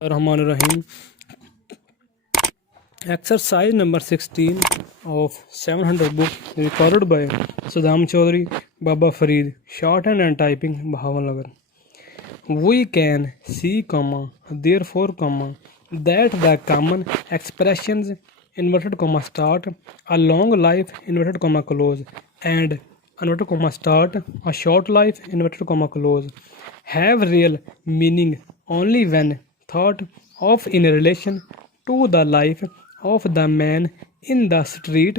Rahman Rahim. Exercise number 16 of 700 book recorded by Saddam Chaudhary, Baba Farid, shorthand and typing Bahawalnagar. We can see, therefore, that the common expressions inverted comma start a long life inverted comma close and inverted comma start a short life inverted comma close have real meaning only when thought of in relation to the life of the man in the street,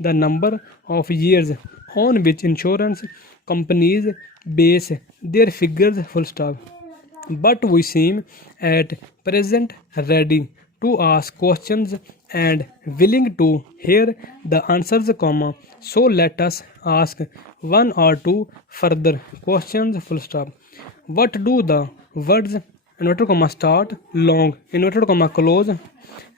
the number of years on which insurance companies base their figures, full stop. But we seem at present ready to ask questions and willing to hear the answers, so let us ask one or two further questions, full stop. What do the words inverted comma start long inverted comma close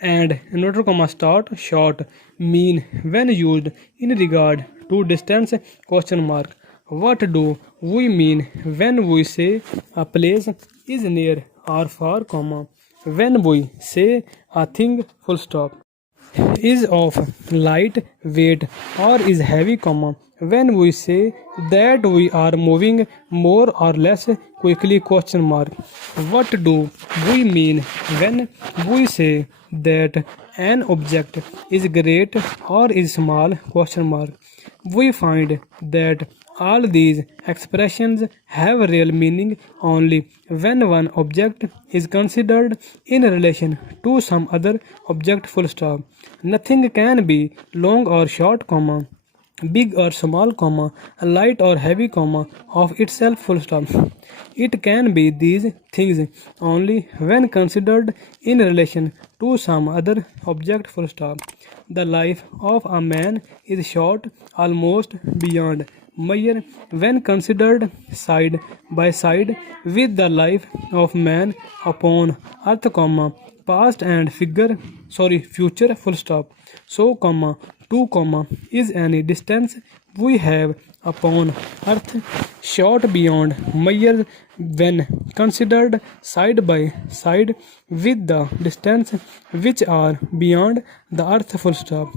and inverted comma start short mean when used in regard to distance, question mark? What do we mean when we say a place is near or far, when we say a thing, full stop, is of light weight or is heavy, when we say that we are moving more or less quickly, question mark? What do we mean when we say that an object is great or is small, question mark? We find that all these expressions have real meaning only when one object is considered in relation to some other object, full stop. Nothing can be long or short, big or small, light or heavy, of itself, full stop. It can be these things only when considered in relation to some other object, full stop. The life of a man is short almost beyond measure when considered side by side with the life of man upon earth, past and future, full stop. So, to, is any distance we have upon earth short beyond measure when considered side by side with the distance which are beyond the earth, full stop.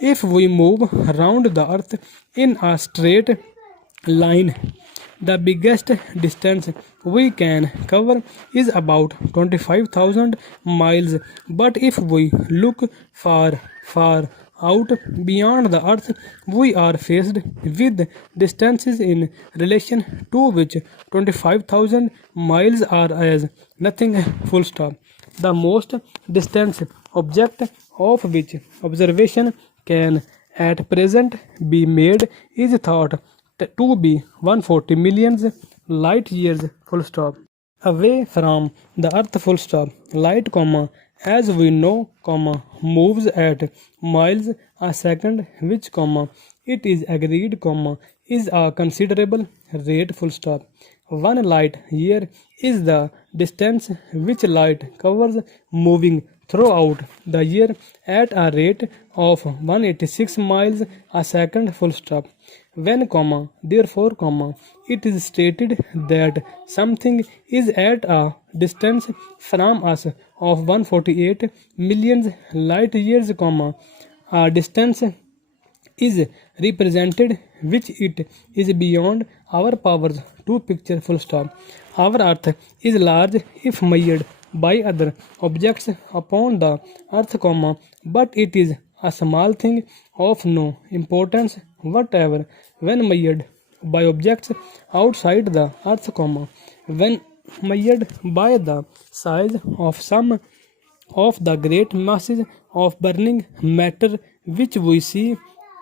If we move round the earth in a straight line, the biggest distance we can cover is about 25,000 miles. But if we look far out beyond the earth, we are faced with distances in relation to which 25,000 miles are as nothing, full stop. The most distant object of which observation can at present be made is thought to be 140 million light years, full stop, away from the earth, full stop. Light, as we know, moves at miles a second, which, it is agreed, is a considerable rate, full stop. 1 light year is the distance which light covers moving throughout the year at a rate of 186 miles a second, full stop. When, therefore, it is stated that something is at a distance from us of 148 million light years, a distance is represented which it is beyond our powers to picture, full stop. Our earth is large if measured by other objects upon the earth, but it is a small thing of no importance whatever when measured by objects outside the earth, when measured by the size of some of the great masses of burning matter which we see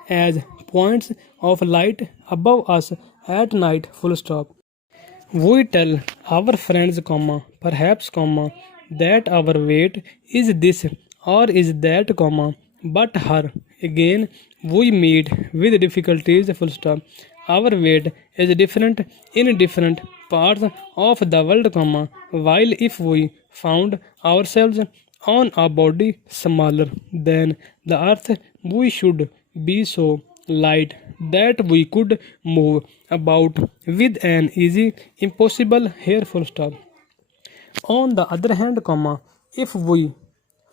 as points of light above us at night, full stop. We tell our friends, perhaps, that our weight is this or is that, but her again we meet with difficulties, full stop. Our weight is different in different parts of the world, while if we found ourselves on a body smaller than the earth, we should be so light that we could move about with an easy, impossible hair, full stop. On the other hand, comma, if we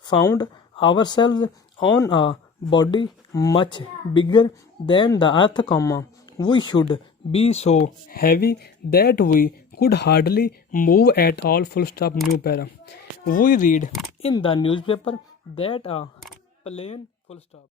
found ourselves on a body much bigger than the earth, comma, we should be so heavy that we could hardly move at all, full stop, new para. We read in the newspaper that a plane, full stop.